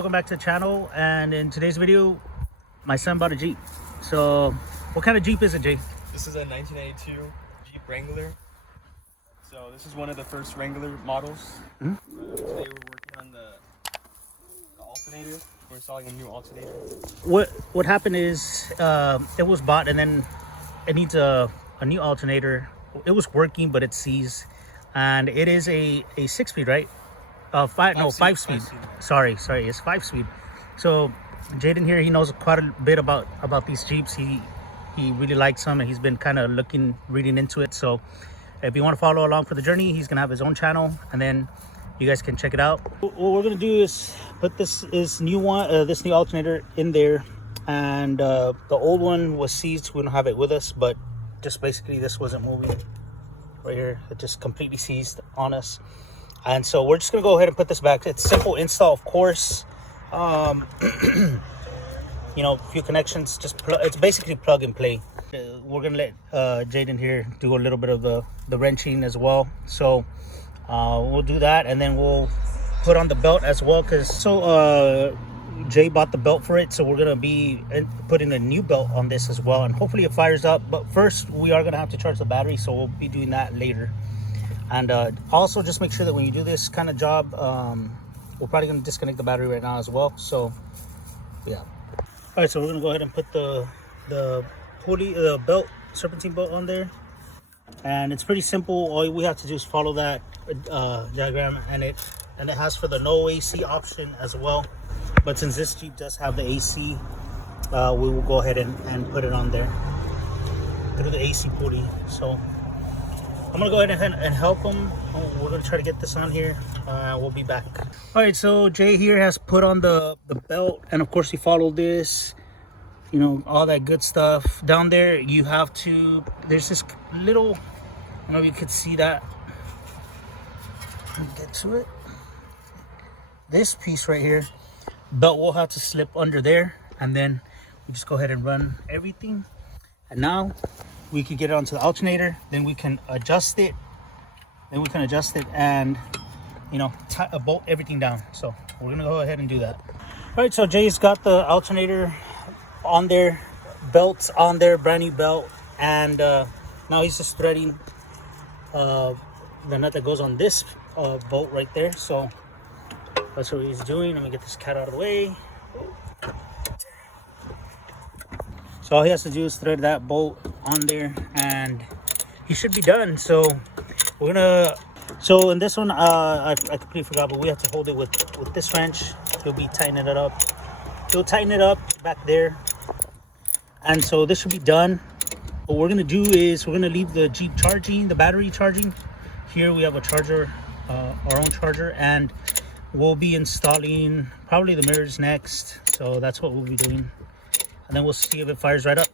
welcome back to the channel. And in today's video, my son bought a Jeep. So what kind of Jeep is it, Jay? This is a 1992 Jeep Wrangler. So this is one of the first Wrangler models. Today we're working on the alternator. We're installing a new alternator. What happened is it was bought and then it needs a new alternator. It was working, but it seized, and it is a 6-speed, right? Five speed. Sorry, it's 5-speed. So Jaden here, he knows quite a bit about these Jeeps. He really likes them, and he's been kind of reading into it. So if you want to follow along for the journey, he's gonna have his own channel, and then you guys can check it out. What we're gonna do is put this new alternator in there, and the old one was seized. We don't have it with us, but just basically this wasn't moving right here. It just completely seized on us. And so we're just gonna go ahead and put this back. It's simple install, of course. You know, a few connections, it's basically plug and play. We're gonna let Jaden here do a little bit of the wrenching as well. So we'll do that, and then we'll put on the belt as well, because Jay bought the belt for it, so we're gonna be putting a new belt on this as well, and hopefully it fires up. But first we are gonna have to charge the battery, so we'll be doing that later. And also just make sure that when you do this kind of job, we're probably going to disconnect the battery right now as well. So yeah. All right, so we're going to go ahead and put the pulley, the belt, serpentine belt on there. And it's pretty simple. All we have to do is follow that diagram, and it has for the no AC option as well. But since this Jeep does have the AC, we will go ahead and put it on there through the AC pulley. So I'm gonna go ahead and help him. We're gonna try to get this on here. We'll be back. All right, so Jay here has put on the belt, and of course he followed this, you know, all that good stuff. Down there you have to, there's this little, I don't know if you could see that. Let me get to it. This piece right here, belt will have to slip under there, and then we just go ahead and run everything. And now we can get it onto the alternator, then we can adjust it, and, you know, bolt everything down. So we're gonna go ahead and do that. All right, so Jay's got the alternator on there, belts on there, brand new belt, and now he's just threading the nut that goes on this bolt right there. So that's what he's doing. Let me get this cat out of the way. So all he has to do is thread that bolt on there, and he should be done. So we're gonna, so in this one, I completely forgot, but we have to hold it with this wrench. He'll be tightening it up. He'll tighten it up back there. And so this should be done. What we're gonna do is we're gonna leave the Jeep charging, the battery charging. Here we have a charger, our own charger, and we'll be installing probably the mirrors next. So that's what we'll be doing. And then we'll see if it fires right up.